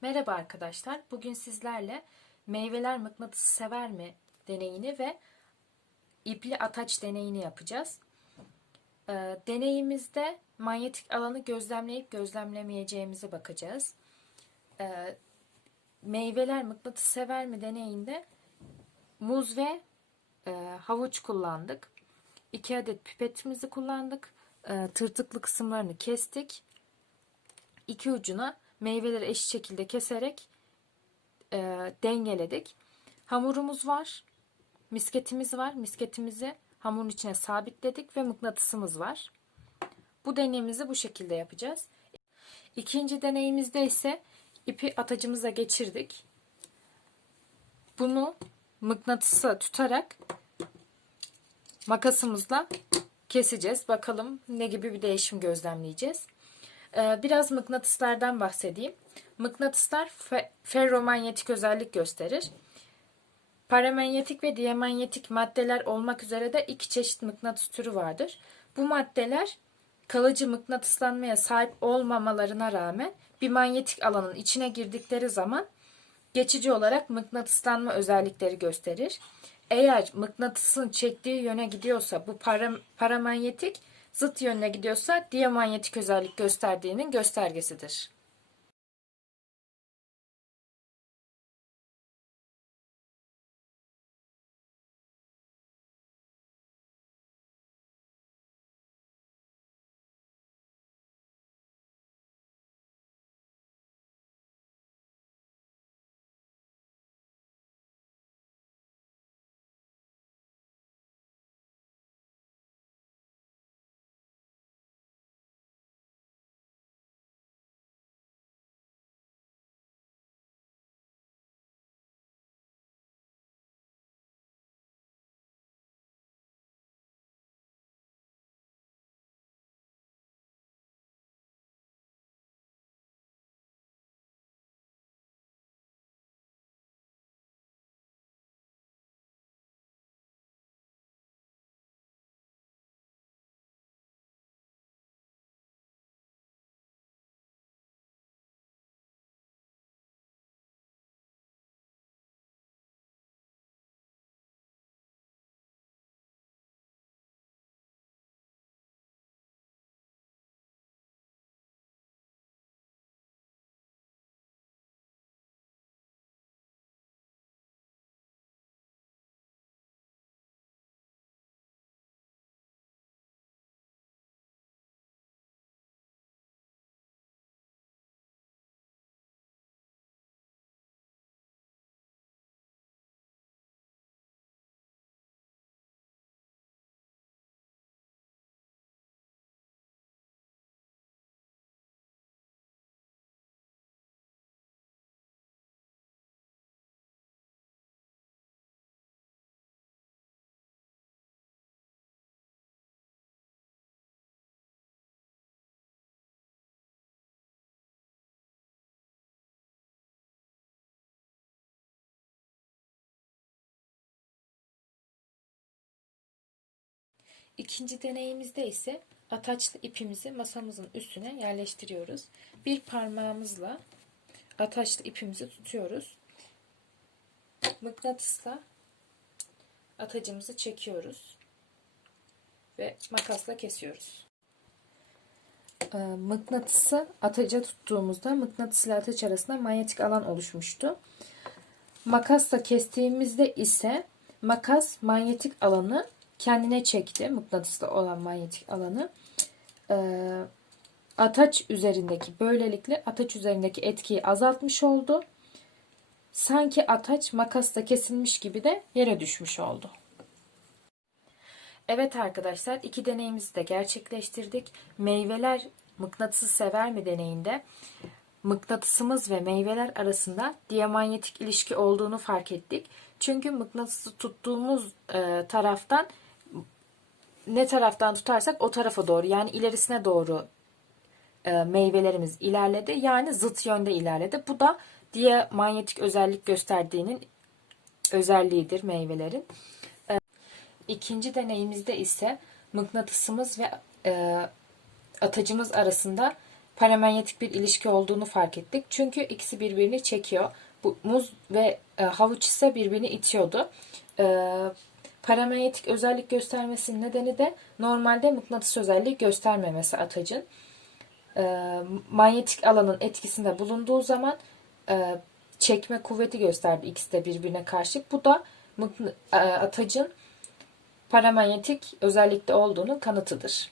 Merhaba arkadaşlar. Bugün sizlerle meyveler mıknatısı sever mi deneyini ve ipli ataç deneyini yapacağız. Ee, deneyimizde manyetik alanı gözlemleyip gözlemlemeyeceğimize bakacağız. Ee, meyveler mıknatısı sever mi deneyinde muz ve e, havuç kullandık. İki adet pipetimizi kullandık. Ee, tırtıklı kısımlarını kestik. İki ucuna meyveleri eşit şekilde keserek e, dengeledik. Hamurumuz var. Misketimiz var. Misketimizi hamurun içine sabitledik ve mıknatısımız var. Bu deneyimizi bu şekilde yapacağız. İkinci deneyimizde ise ipi atacımıza geçirdik. Bunu mıknatısa tutarak makasımızla keseceğiz. Bakalım ne gibi bir değişim gözlemleyeceğiz. Ee, biraz mıknatıslardan bahsedeyim. Mıknatıslar fe ferromanyetik özellik gösterir. Paramanyetik ve diamanyetik maddeler olmak üzere de iki çeşit mıknatıs türü vardır. Bu maddeler kalıcı mıknatıslanmaya sahip olmamalarına rağmen bir manyetik alanın içine girdikleri zaman geçici olarak mıknatıslanma özellikleri gösterir. Eğer mıknatısın çektiği yöne gidiyorsa bu para, paramanyetik, zıt yönüne gidiyorsa diamanyetik özellik gösterdiğinin göstergesidir. İkinci deneyimizde ise ataçlı ipimizi masamızın üstüne yerleştiriyoruz. Bir parmağımızla ataçlı ipimizi tutuyoruz. Mıknatısla atacımızı çekiyoruz ve makasla kesiyoruz. Ee, mıknatısı ataca tuttuğumuzda mıknatıs ile ataç arasında manyetik alan oluşmuştu. Makasla kestiğimizde ise makas manyetik alanı kendine çekti. Mıknatıslı olan manyetik alanı. Ee, ataç üzerindeki böylelikle ataç üzerindeki etkiyi azaltmış oldu. Sanki ataç makasla kesilmiş gibi de yere düşmüş oldu. Evet arkadaşlar iki deneyimizi de gerçekleştirdik. Meyveler mıknatısı sever mi deneyinde mıknatısımız ve meyveler arasında diamanyetik ilişki olduğunu fark ettik. Çünkü mıknatısı tuttuğumuz e, taraftan ne taraftan tutarsak o tarafa doğru yani ilerisine doğru e, meyvelerimiz ilerledi. Yani zıt yönde ilerledi. Bu da diye manyetik özellik gösterdiğinin özelliğidir meyvelerin. E, ikinci deneyimizde ise mıknatısımız ve e, atacımız arasında paramanyetik bir ilişki olduğunu fark ettik. Çünkü ikisi birbirini çekiyor. Bu muz ve e, havuç ise birbirini itiyordu. E, paramanyetik özellik göstermesinin nedeni de normalde mıknatıs özelliği göstermemesi atacın. E, manyetik alanın etkisinde bulunduğu zaman e, çekme kuvveti gösterdi ikisi de birbirine karşı. Bu da e, atacın paramanyetik özellikte olduğunu kanıtıdır.